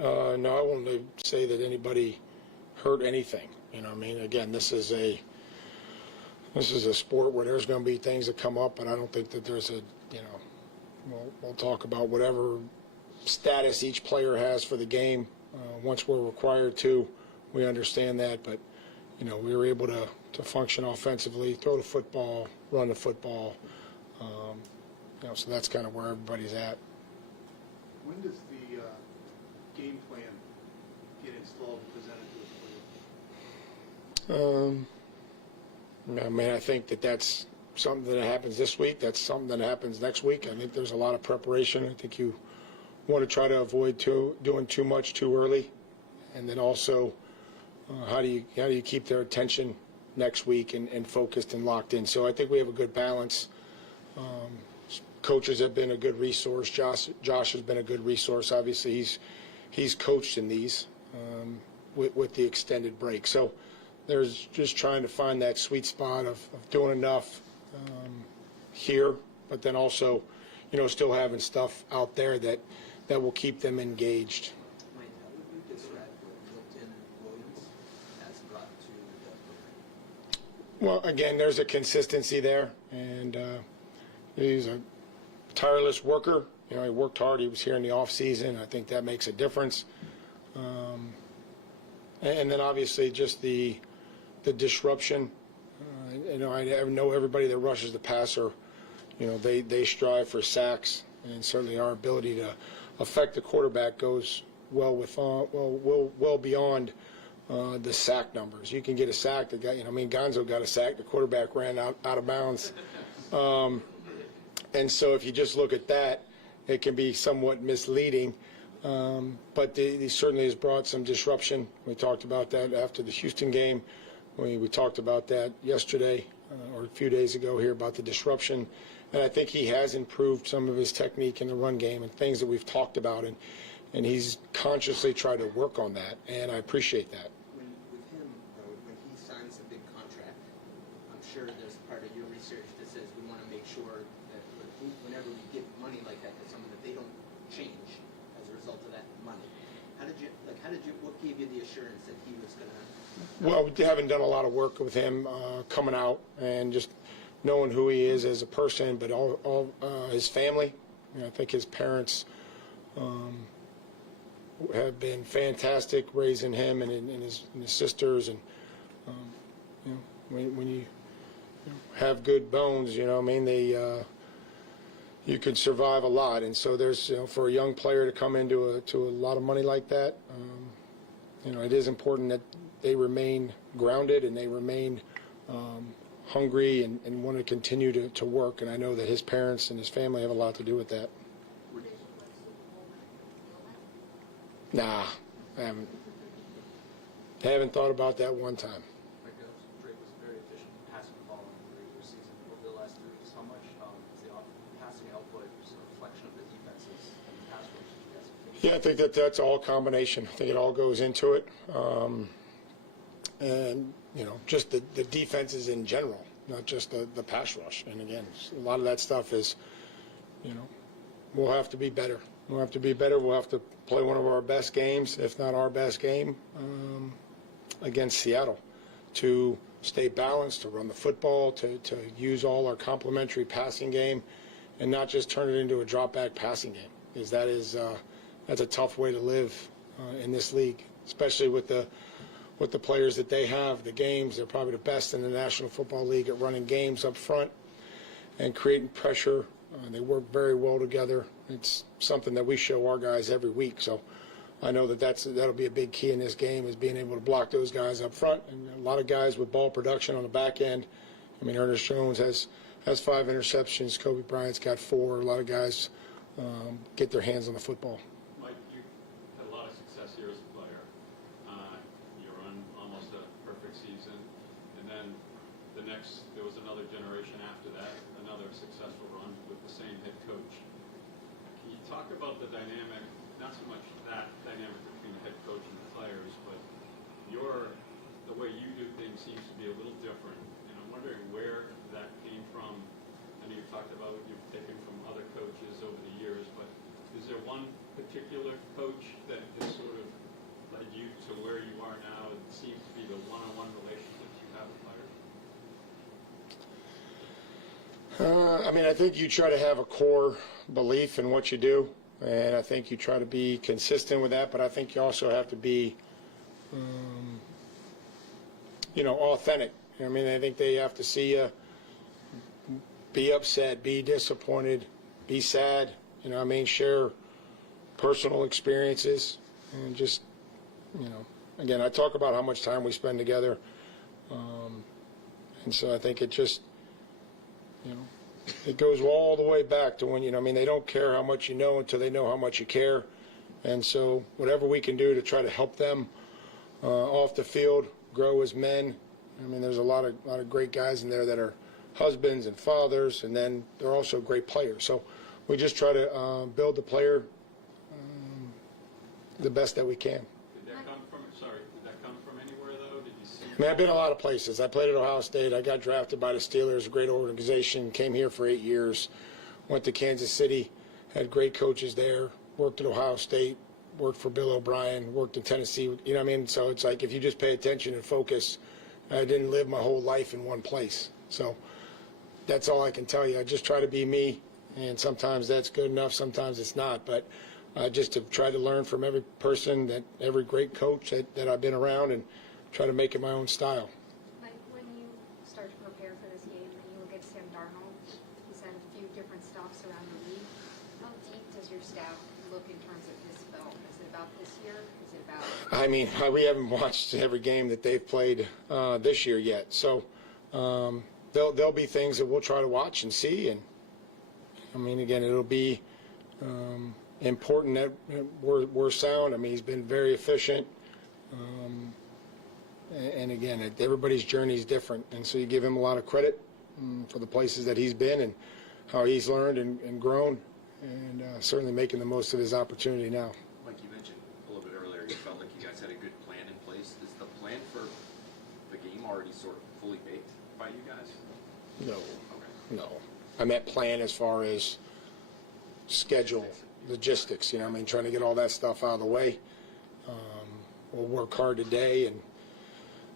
No, I won't say that anybody hurt anything. You know what I mean? Again, this is a sport where there's going to be things that come up, but I don't think that there's we'll talk about whatever status each player has for the game. Once we're required to, we understand that, but, we were able to function offensively, throw the football, run the football. So that's kind of where everybody's at. When does the game plan get installed and presented to us? I think that's something that happens this week. That's something that happens next week. I think there's a lot of preparation. I think you want to try to avoid doing too much too early, and then also how do you keep their attention next week and focused and locked in. So I think we have a good balance. Coaches have been a good resource. Josh has been a good resource. Obviously, he's coached in these with the extended break. So there's just trying to find that sweet spot of doing enough here, but then also, still having stuff out there that will keep them engaged. Mike, how would you describe what Milton and Williams has brought to the program? Well, again, there's a consistency there, and he's a tireless worker. He worked hard. He was here in the off season. I think that makes a difference. And then obviously just the disruption. I know everybody that rushes the passer, they strive for sacks, and certainly our ability to affect the quarterback goes well beyond the sack numbers. You can get a sack that got, Gonzo got a sack. The quarterback ran out of bounds. And so if you just look at that, it can be somewhat misleading. But he certainly has brought some disruption. We talked about that after the Houston game. We talked about that yesterday or a few days ago here about the disruption. And I think he has improved some of his technique in the run game and things that we've talked about. And he's consciously tried to work on that, and I appreciate that. With him, though, when he signs a big contract, I'm sure there's part of your research that says we want to make sure that whenever we give money like that to someone, that they don't change as a result of that money. What gave you the assurance that he was going to? Well, we haven't done a lot of work with him coming out and just knowing who he is as a person, but all his family. I think his parents have been fantastic raising him and his sisters. And when you have good bones, they you could survive a lot. And so there's for a young player to come into a lot of money like that, it is important that they remain grounded and they remain hungry and want to continue to work. And I know that his parents and his family have a lot to do with that. Nah, I haven't thought about that one time. Mike, Drake was very efficient passing the ball in the regular season. Over the last 3 weeks, how much is the passing output a reflection of the defenses and the pass rush that you guys have taken? Yeah, I think that's all combination. I think it all goes into it. And, just the defenses in general, not just the pass rush. And, again, a lot of that stuff is, we'll have to be better. We'll have to be better. We'll have to play one of our best games, if not our best game, against Seattle to stay balanced, to run the football, to use all our complementary passing game and not just turn it into a drop-back passing game, because that's a tough way to live in this league, especially with the players that they have, the games. They're probably the best in the National Football League at running games up front and creating pressure. They work very well together. It's something that we show our guys every week. So I know that'll be a big key in this game, is being able to block those guys up front. And a lot of guys with ball production on the back end. Ernest Jones has 5 interceptions. Kobe Bryant's got 4. A lot of guys get their hands on the football. Mike, you had a lot of success here as a player. You run almost a perfect season. And then there was another generation after that, another successful run with the same head coach. Can you talk about the dynamic, not so much that dynamic between the head coach and the players, but the way you do things seems to be a little different. And I'm wondering where that came from. I know you've talked about what you've taken from other coaches over the years, but is there one particular coach that has sort of I mean, I think you try to have a core belief in what you do, and I think you try to be consistent with that, but I think you also have to be, authentic. I mean, I think they have to see you be upset, be disappointed, be sad, share personal experiences, and just, again, I talk about how much time we spend together, and so I think it just, it goes all the way back to when, they don't care how much you know until they know how much you care. And so whatever we can do to try to help them off the field, grow as men. I mean, there's a lot of great guys in there that are husbands and fathers, and then they're also great players. So we just try to build the player the best that we can. Did that come from anywhere, though? Did you see? I mean, I've been a lot of places. I played at Ohio State. I got drafted by the Steelers, a great organization. Came here for 8 years. Went to Kansas City. Had great coaches there. Worked at Ohio State. Worked for Bill O'Brien. Worked in Tennessee. You know what I mean? So it's like if you just pay attention and focus, I didn't live my whole life in one place. So that's all I can tell you. I just try to be me, and sometimes that's good enough. Sometimes it's not. But just to try to learn from every person, every great coach that I've been around, and try to make it my own style. Mike, when you start to prepare for this game and you look at Sam Darnold, he's had a few different stops around the league. How deep does your staff look in terms of his film? Is it about this year? Is it about... I mean, we haven't watched every game that they've played this year yet. So there'll be things that we'll try to watch and see. And, I mean, again, it'll be important that we're sound. I mean, he's been very efficient. And again, everybody's journey is different. And so you give him a lot of credit for the places that he's been and how he's learned and grown, and certainly making the most of his opportunity now. Like you mentioned a little bit earlier, you felt like you guys had a good plan in place. Is the plan for the game already sort of fully baked by you guys? No. Okay. No. I meant plan as far as schedule, logistics, trying to get all that stuff out of the way. We'll work hard today and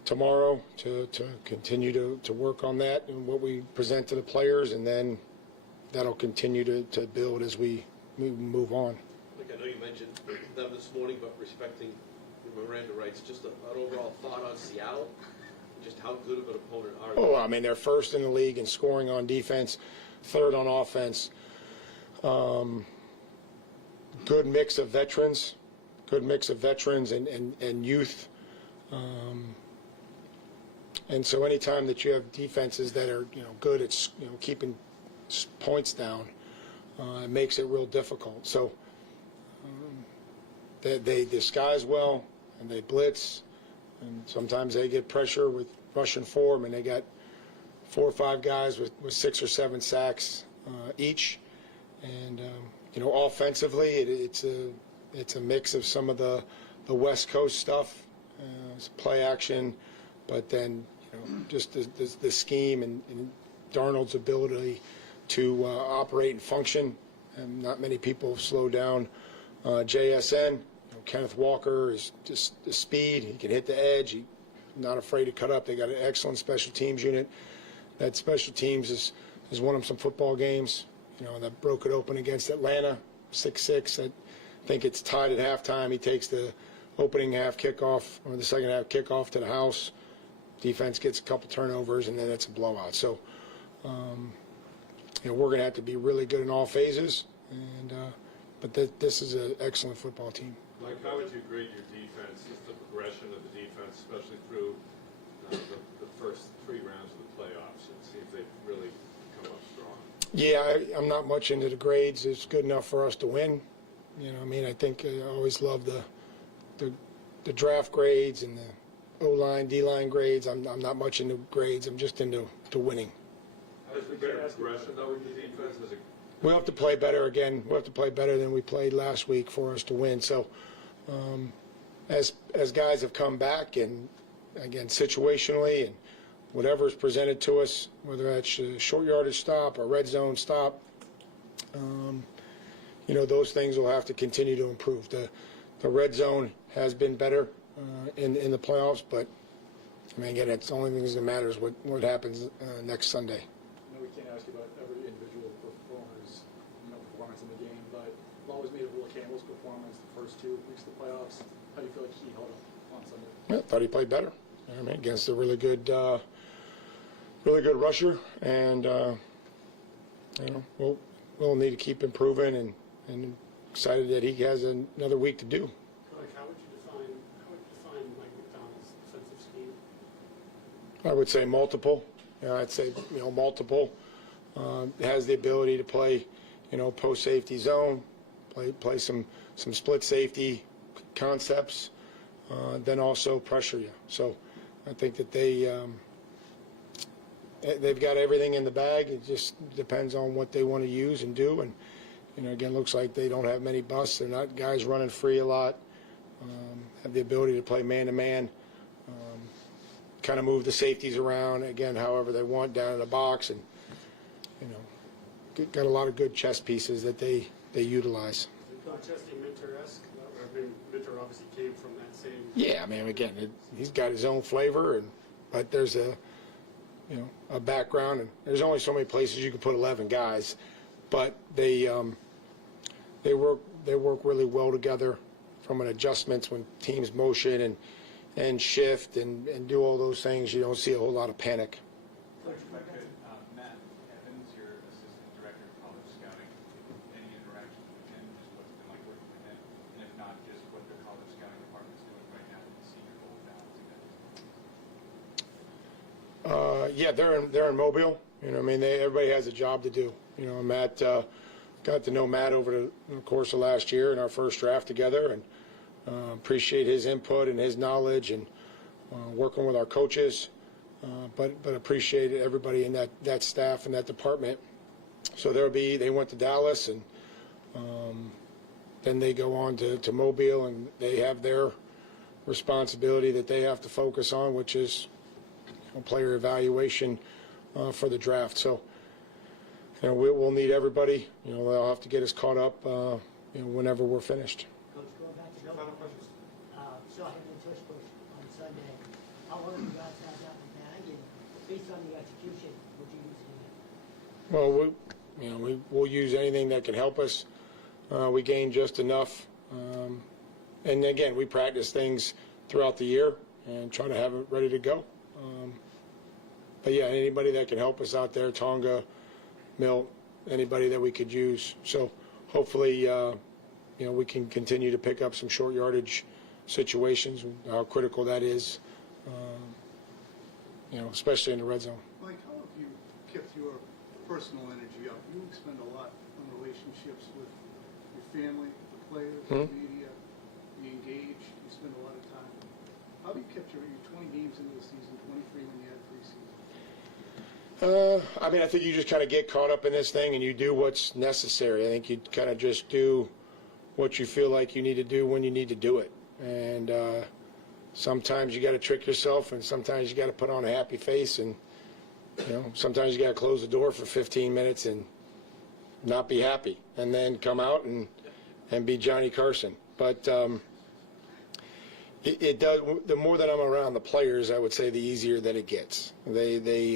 tomorrow to continue to work on that and what we present to the players, and then that'll continue to build as we move on. Like, I know you mentioned them this morning, but respecting the Miranda rights, just an overall thought on Seattle, just how good of an opponent are they? Oh, I mean, they're first in the league in scoring on defense, third on offense. Good mix of veterans and youth. And so anytime that you have defenses that are, good at, keeping points down, it makes it real difficult. So they disguise well, and they blitz, and sometimes they get pressure with rushing for them, and they got 4 or 5 guys with 6 or 7 sacks each. And, offensively, it's a mix of some of the West Coast stuff, play action, but then just the scheme and Darnold's ability to operate and function. And not many people have slowed down JSN. Kenneth Walker is just the speed. He can hit the edge. He's not afraid to cut up. They got an excellent special teams unit. That special teams has won them some football games. That broke it open against Atlanta, 6-6. I think it's tied at halftime. He takes the opening half kickoff or the second half kickoff to the house. Defense gets a couple turnovers, and then it's a blowout. So, we're going to have to be really good in all phases. And but this is an excellent football team. Mike, how would you grade your defense, just the progression of the defense, especially through the first 3 rounds of the playoffs? It seems they've really come up strong. Yeah, I'm not much into the grades. It's good enough for us to win. I think I always love the draft grades and the O-line, D-line grades. I'm not much into grades. I'm just into winning. Has there been a progression, though, with your defense? We'll have to play better again. We'll have to play better than we played last week for us to win. So as guys have come back, and, again, situationally and whatever is presented to us, whether that's a short yardage stop or red zone stop, those things will have to continue to improve. The red zone has been better in the playoffs, but, again, it's the only thing that matters what happens next Sunday. No, we can't ask you about every individual performance the first 2 weeks of the playoffs. How do you feel like he held up on Sunday? Yeah, thought he played better. I mean, against a really good rusher, and we'll need to keep improving, and excited that he has another week to do. Coach, how would you define Mike McDonald's defensive scheme? I would say multiple. I'd say multiple. Has the ability to play, post safety zone, play some split safety concepts, then also pressure you. So I think that they've got everything in the bag. It just depends on what they want to use and do. And again, looks like they don't have many busts. They're not guys running free a lot. Have the ability to play man to man. Kind of move the safeties around again, however they want down in the box, and got a lot of good chess pieces that they utilize. Coach Chesney Minter-esque? I mean, Minter obviously came from that same. Yeah, I mean, again, he's got his own flavor, but there's a background, and there's only so many places you can put 11 guys, but they work really well together from an adjustments when teams motion and shift and do all those things. You don't see a whole lot of panic. Coach, if I could, Matt Evans, your assistant director of college scouting, any interactions with him, just what's it been like working with him, and if not, just what the college scouting department's doing right now to see your goal balance? Yeah, they're in Mobile. Everybody has a job to do. Matt got to know Matt over the course of last year in our first draft together, and appreciate his input and his knowledge, and working with our coaches. But appreciate everybody in that staff and that department. So they went to Dallas, and then they go on to Mobile, and they have their responsibility that they have to focus on, which is player evaluation for the draft. So we'll need everybody. They'll have to get us caught up whenever we're finished. Coach, going back to saw him in tush push on Sunday. How long you guys have that in the bag, and based on the execution, would you use it? Well, we'll use anything that can help us. We gain just enough, and again, we practice things throughout the year and try to have it ready to go. But yeah, anybody that can help us out there, Tonga, Milt, anybody that we could use. So hopefully, we can continue to pick up some short yardage situations, how critical that is, especially in the red zone. Mike, how have you kept your personal energy up? You expend a lot on relationships with your family, the players, the media. You engage. You spend a lot of time. How have you kept your 20 games into the season, 23 when you had preseason? I think you just kind of get caught up in this thing and you do what's necessary. I think you kind of just do what you feel like you need to do when you need to do it. And sometimes you got to trick yourself, and sometimes you got to put on a happy face, and sometimes you got to close the door for 15 minutes and not be happy, and then come out and be Johnny Carson. But it does. The more that I'm around the players, I would say the easier that it gets. They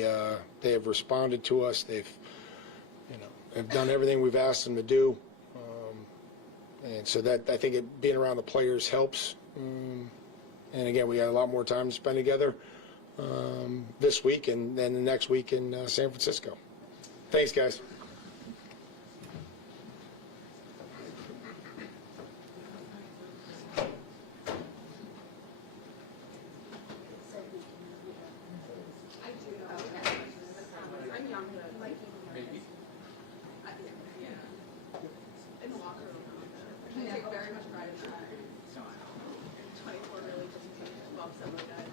have responded to us. They've done everything we've asked them to do, and so that I think being around the players helps. And again, we got a lot more time to spend together this week and then the next week in San Francisco. Thanks, guys. In the locker room, I take very much pride in that. 24 really just bumps up with guys.